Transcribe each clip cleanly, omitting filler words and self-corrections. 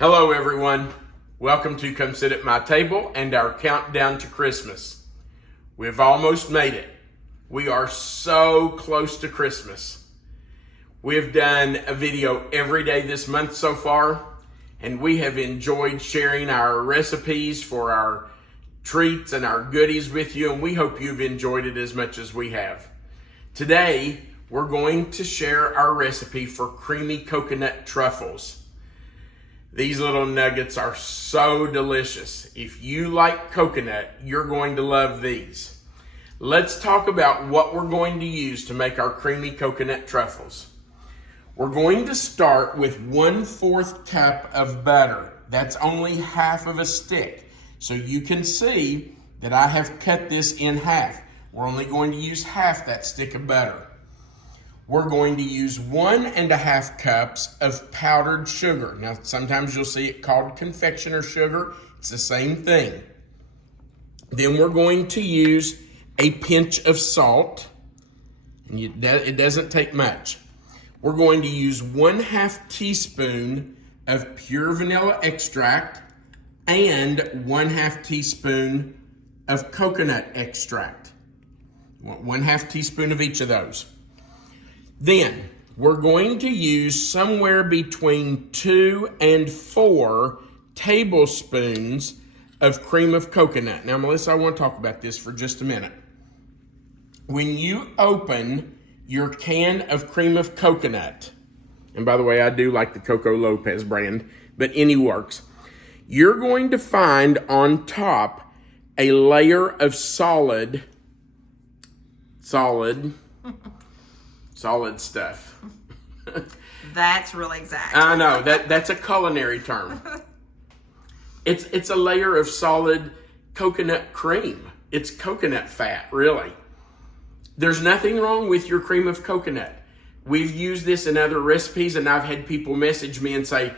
Hello everyone, welcome to Come Sit at My Table and our countdown to Christmas. We've almost made it. We are so close to Christmas. We've done a video every day this month so far, and we have enjoyed sharing our recipes for our treats and our goodies with you, and we hope you've enjoyed it as much as we have. Today, we're going to share our recipe for creamy coconut truffles. These little nuggets are so delicious. If you like coconut, you're going to love these. Let's talk about what we're going to use to make our creamy coconut truffles. We're going to start with 1/4 cup of butter. That's only half of a stick. So you can see that I have cut this in half. We're only going to use half that stick of butter. We're going to use 1½ cups of powdered sugar. Now, sometimes you'll see it called confectioner sugar. It's the same thing. Then we're going to use a pinch of salt. And it doesn't take much. We're going to use 1/2 teaspoon of pure vanilla extract and 1/2 teaspoon of coconut extract. 1/2 teaspoon of each of those. Then we're going to use somewhere between 2 and 4 tablespoons of cream of coconut. Now, Melissa, I want to talk about this for just a minute. When you open your can of cream of coconut, and by the way, I do like the Coco Lopez brand, but any works, you're going to find on top a layer of solid stuff. That's really exact. I know, that's a culinary term. It's a layer of solid coconut cream. It's coconut fat, really. There's nothing wrong with your cream of coconut. We've used this in other recipes, and I've had people message me and say,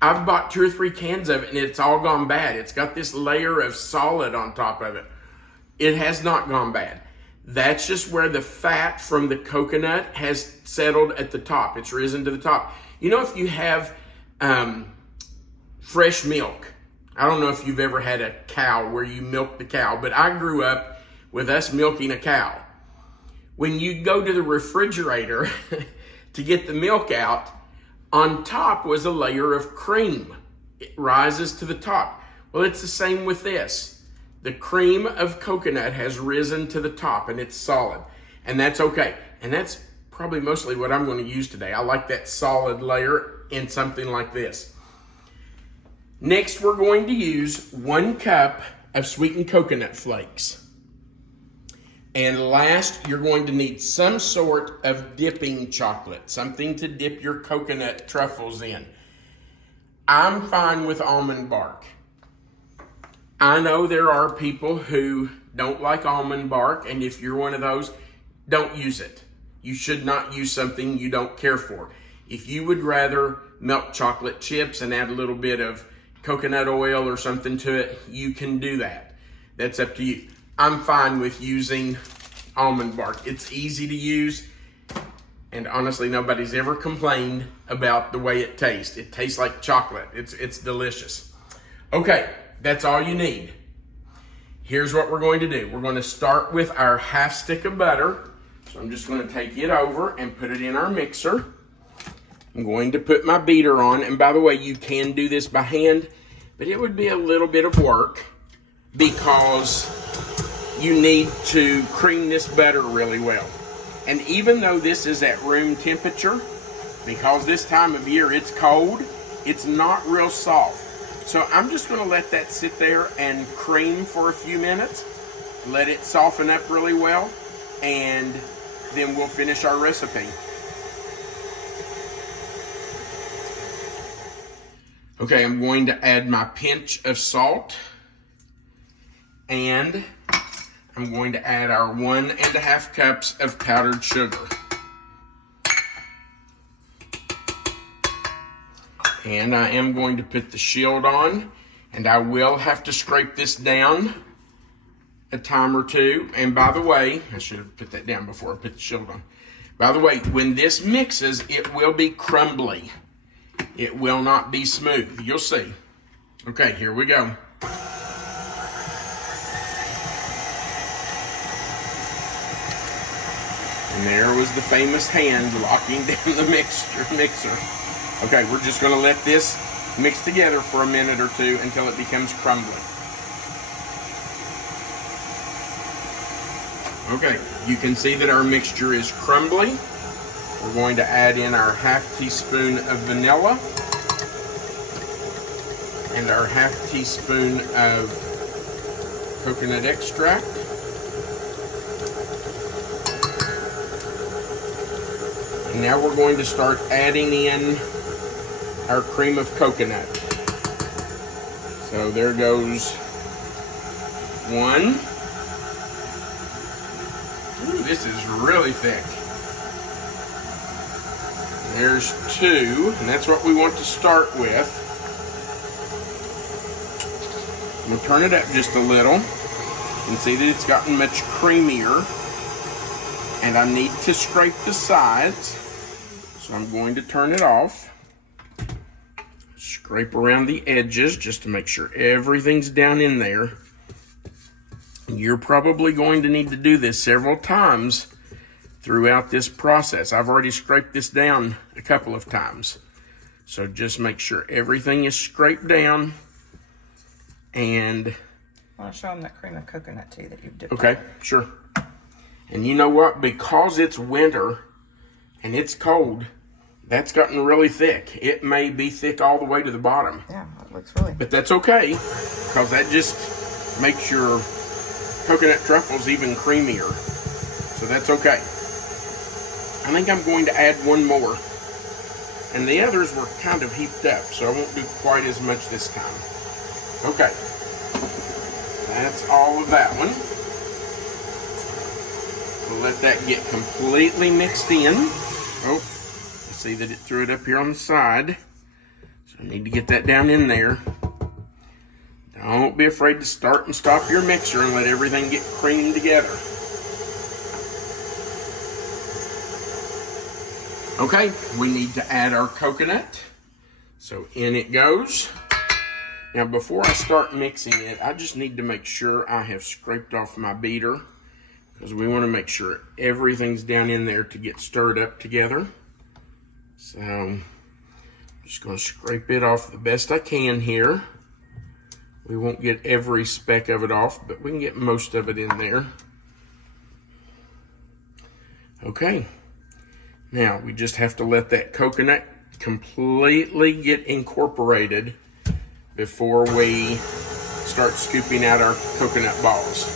I've bought 2 or 3 cans of it and it's all gone bad. It's got this layer of solid on top of it. It has not gone bad. That's just where the fat from the coconut has settled at the top. It's risen to the top. You know, if you have fresh milk, I don't know if you've ever had a cow where you milk the cow, but I grew up with us milking a cow. When you go to the refrigerator to get the milk out, on top was a layer of cream. It rises to the top. Well, it's the same with this. The cream of coconut has risen to the top and it's solid, and that's okay. And that's probably mostly what I'm going to use today. I like that solid layer in something like this. Next, we're going to use 1 cup of sweetened coconut flakes. And last, you're going to need some sort of dipping chocolate, something to dip your coconut truffles in. I'm fine with Almond Bark. I know there are people who don't like Almond Bark, and if you're one of those, don't use it. You should not use something you don't care for. If you would rather melt chocolate chips and add a little bit of coconut oil or something to it, you can do that. That's up to you. I'm fine with using Almond Bark. It's easy to use, and honestly, nobody's ever complained about the way it tastes. It tastes like chocolate. It's delicious. Okay. That's all you need. Here's what we're going to do. We're going to start with our 1/2 stick of butter. So I'm just going to take it over and put it in our mixer. I'm going to put my beater on. And by the way, you can do this by hand, but it would be a little bit of work because you need to cream this butter really well. And even though this is at room temperature, because this time of year it's cold, it's not real soft. So I'm just going to let that sit there and cream for a few minutes, let it soften up really well, and then we'll finish our recipe. Okay, I'm going to add my pinch of salt, and I'm going to add our 1½ cups of powdered sugar. And I am going to put the shield on, and I will have to scrape this down a time or two. And by the way, I should have put that down before I put the shield on. By the way, when this mixes, it will be crumbly. it will not be smooth. You'll see. Okay, here we go. And there was the famous hand locking down the mixer. Okay, we're just gonna let this mix together for a minute or two until it becomes crumbly. Okay, you can see that our mixture is crumbly. We're going to add in our ½ teaspoon of vanilla and our ½ teaspoon of coconut extract. And now we're going to start adding in our cream of coconut. So there goes one. Ooh, this is really thick. There's two, and that's what we want to start with. I'm going to turn it up just a little and see that it's gotten much creamier. And I need to scrape the sides, so I'm going to turn it off. Scrape around the edges just to make sure everything's down in there. You're probably going to need to do this several times throughout this process. I've already scraped this down a couple of times. So just make sure everything is scraped down. And I want to show them that cream of coconut too that you've dipped. Okay, sure. And you know what? Because it's winter and it's cold, that's gotten really thick. It may be thick all the way to the bottom. Yeah, it looks really. But that's okay, because that just makes your coconut truffles even creamier. So that's okay. I think I'm going to add one more. And the others were kind of heaped up, so I won't do quite as much this time. Okay. That's all of that one. We'll let that get completely mixed in. Oh, I see that it threw it up here on the side. So I need to get that down in there. Don't be afraid to start and stop your mixer and let everything get creamed together. Okay, we need to add our coconut. So in it goes. Now before I start mixing it, I just need to make sure I have scraped off my beater, because we want to make sure everything's down in there to get stirred up together. So I'm just going to scrape it off the best I can here. We won't get every speck of it off, but we can get most of it in there. Okay. Now, we just have to let that coconut completely get incorporated before we start scooping out our coconut balls.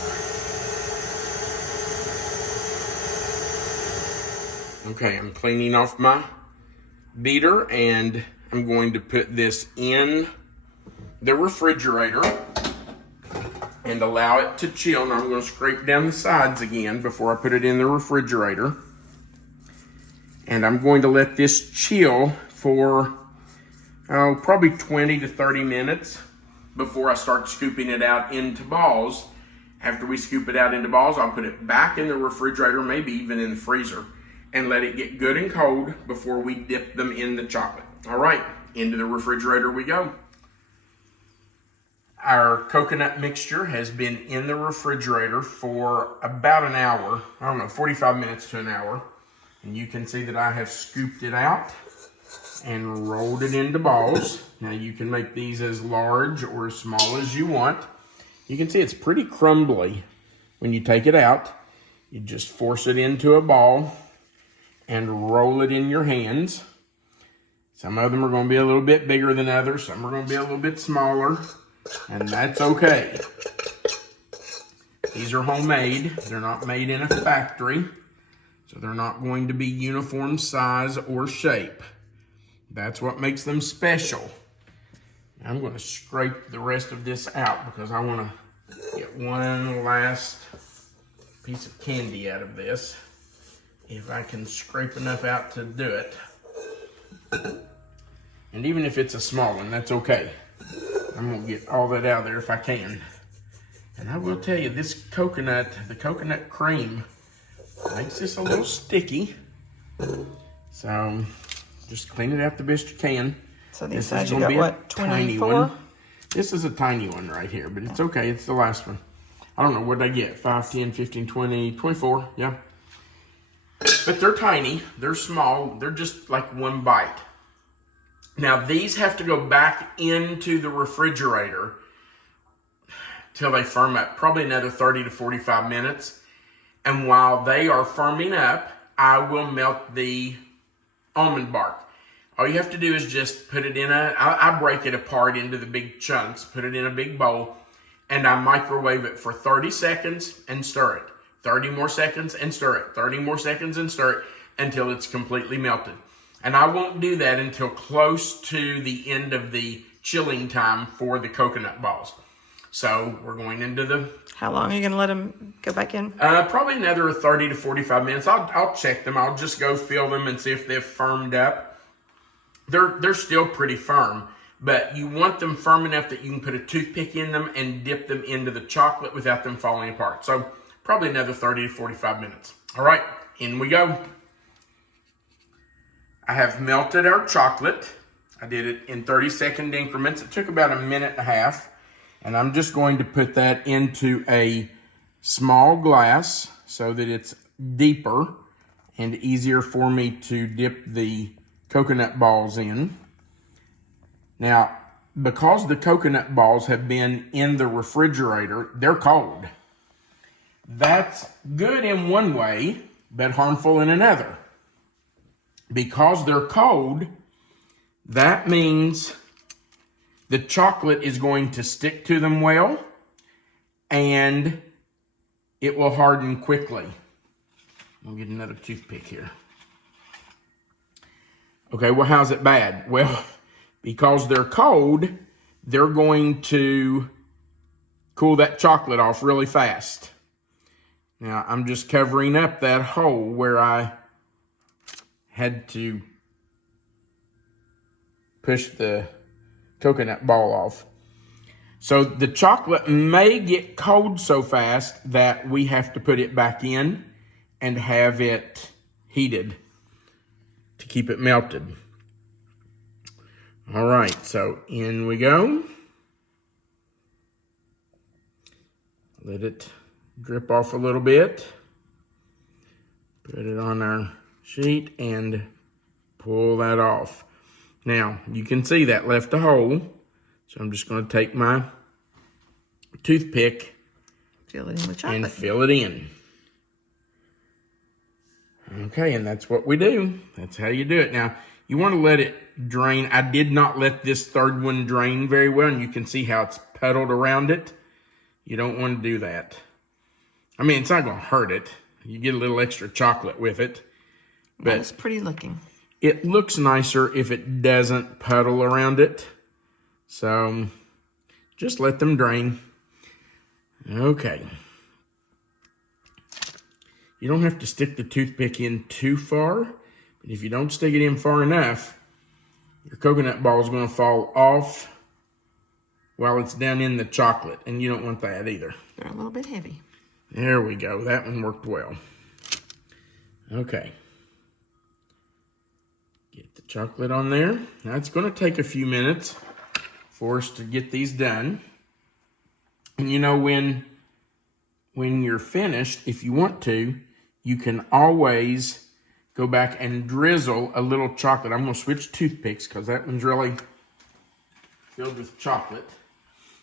Okay, I'm cleaning off my beater and I'm going to put this in the refrigerator and allow it to chill. Now I'm going to scrape down the sides again before I put it in the refrigerator. And I'm going to let this chill for probably 20 to 30 minutes before I start scooping it out into balls. After we scoop it out into balls, I'll put it back in the refrigerator, maybe even in the freezer, and let it get good and cold before we dip them in the chocolate. All right, into the refrigerator we go. Our coconut mixture has been in the refrigerator for about an hour, 45 minutes to an hour. And you can see that I have scooped it out and rolled it into balls. Now you can make these as large or as small as you want. You can see it's pretty crumbly when you take it out. You just force it into a ball and roll it in your hands. Some of them are going to be a little bit bigger than others. Some are going to be a little bit smaller, and that's okay. These are homemade. They're not made in a factory. So they're not going to be uniform size or shape. That's what makes them special. I'm going to scrape the rest of this out because I want to get one last piece of candy out of this. If I can scrape enough out to do it. And even if it's a small one, that's okay. I'm going to get all that out of there if I can. And I will tell you, this coconut, the coconut cream, makes this a little sticky. So just clean it out the best you can. So these This size is you going to got be a what, tiny 24? one. This is a tiny one right here, but it's okay. It's the last one. I don't know what I get. 5, 10, 15, 20, 24. Yeah. But they're tiny. They're small. They're just like one bite. Now, these have to go back into the refrigerator till they firm up. Probably another 30 to 45 minutes. And while they are firming up, I will melt the almond bark. All you have to do is just put it in I break it apart into the big chunks, put it in a big bowl, and I microwave it for 30 seconds and stir it. 30 more seconds and stir it. 30 more seconds and stir it until it's completely melted. And I won't do that until close to the end of the chilling time for the coconut balls. So we're going into the... How long are you going to let them go back in? Probably another 30 to 45 minutes. I'll check them. I'll just go feel them and see if they've firmed up. They're still pretty firm, but you want them firm enough that you can put a toothpick in them and dip them into the chocolate without them falling apart. So probably another 30 to 45 minutes. All right, in we go. I have melted our chocolate. I did it in 30-second increments. It took about a minute and a half. And I'm just going to put that into a small glass so that it's deeper and easier for me to dip the coconut balls in. Now, because the coconut balls have been in the refrigerator, they're cold. That's good in one way, but harmful in another. Because they're cold, that means the chocolate is going to stick to them well, and it will harden quickly. I'll get another toothpick here. Okay, well, how's it bad? Well, because they're cold, they're going to cool that chocolate off really fast. Now, I'm just covering up that hole where I had to push the coconut ball off. So the chocolate may get cold so fast that we have to put it back in and have it heated to keep it melted. All right, so in we go. Let it drip off a little bit. Put it on our sheet and pull that off. Now, you can see that left a hole. So I'm just going to take my toothpick Fill it in with chocolate. and fill it in. Okay, and that's what we do. That's how you do it. Now, you want to let it drain. I did not let this third one drain very well, and you can see how it's puddled around it. You don't want to do that. I mean, it's not going to hurt it. You get a little extra chocolate with it. But it's pretty looking. It looks nicer if it doesn't puddle around it. So, just let them drain. Okay. You don't have to stick the toothpick in too far, but if you don't stick it in far enough, your coconut ball is going to fall off while it's down in the chocolate, and you don't want that either. They're a little bit heavy. There we go. That one worked well. Okay. Get the chocolate on there. Now it's going to take a few minutes for us to get these done. And you know, when you're finished, if you want to, you can always go back and drizzle a little chocolate. I'm going to switch toothpicks because that one's really filled with chocolate.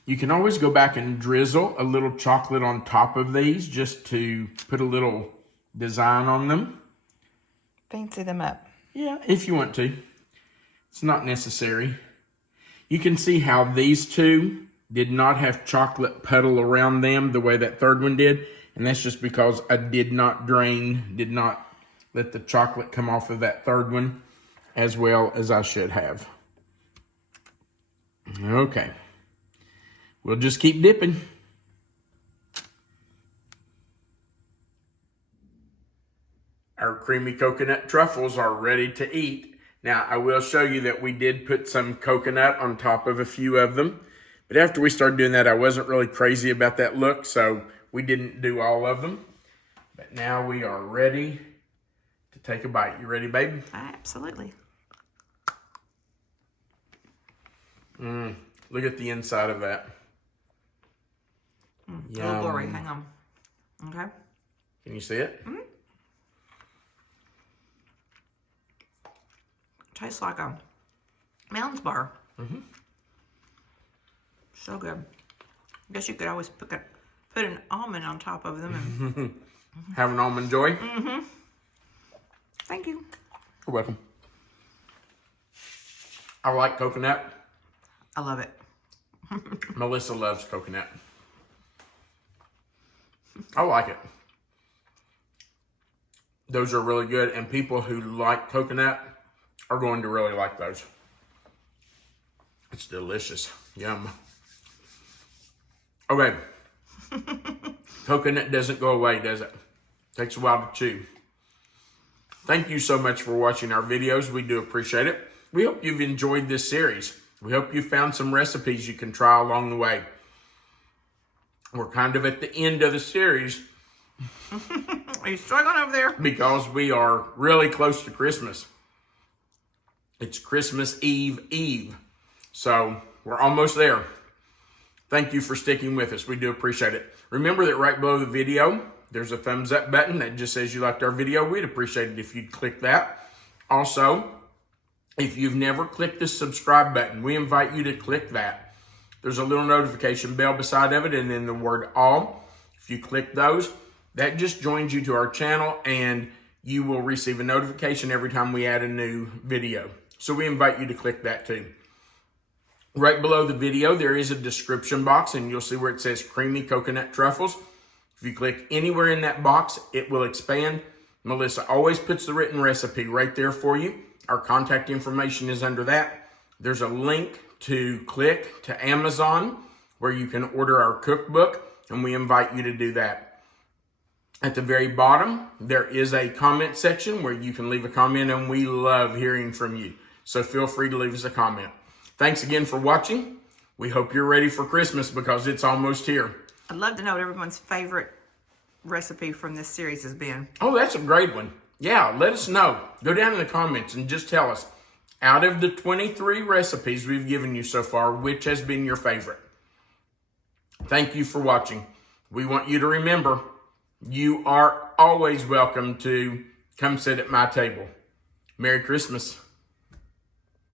You can always go back and drizzle a little chocolate on top of these just to put a little design on them. Fancy them up. Yeah, if you want to. It's not necessary. You can see how these two did not have chocolate puddle around them the way that third one did. And that's just because I did not let the chocolate come off of that third one as well as I should have. Okay. We'll just keep dipping. Our creamy coconut truffles are ready to eat. Now, I will show you that we did put some coconut on top of a few of them. But after we started doing that, I wasn't really crazy about that look, so we didn't do all of them. But now we are ready to take a bite. You ready, baby? Absolutely. Look at the inside of that. A little blurry. Hang on. Okay. Can you see it? Tastes like a Almond Bark. So good. I guess you could always put an almond on top of them. And Have an almond joy? thank you. You're welcome. I like coconut. I love it. Melissa loves coconut. I like it. Those are really good, and people who like coconut are going to really like those. It's delicious. Yum. Okay. Coconut doesn't go away, does it? Takes a while to chew. Thank you so much for watching our videos. We do appreciate it. We hope you've enjoyed this series. We hope you found some recipes you can try along the way. We're kind of at the end of the series. Are you struggling over there? Because we are really close to Christmas. It's Christmas Eve. So we're almost there. Thank you for sticking with us. We do appreciate it. Remember that right below the video, there's a thumbs up button that just says you liked our video. We'd appreciate it if you'd click that. Also, if you've never clicked the subscribe button, we invite you to click that. There's a little notification bell beside of it and then the word all. If you click those, that just joins you to our channel and you will receive a notification every time we add a new video. So we invite you to click that too. Right below the video, there is a description box and you'll see where it says creamy coconut truffles. If you click anywhere in that box, it will expand. Melissa always puts the written recipe right there for you. Our contact information is under that. There's a link to click to Amazon where you can order our cookbook, and we invite you to do that. At the very bottom, there is a comment section where you can leave a comment, and we love hearing from you. So feel free to leave us a comment. Thanks again for watching. We hope you're ready for Christmas because it's almost here. I'd love to know what everyone's favorite recipe from this series has been. Oh, that's a great one. Yeah, let us know. Go down in the comments and just tell us, out of the 23 recipes we've given you so far, which has been your favorite? Thank you for watching. We want you to remember, you are always welcome to come sit at my table. Merry Christmas.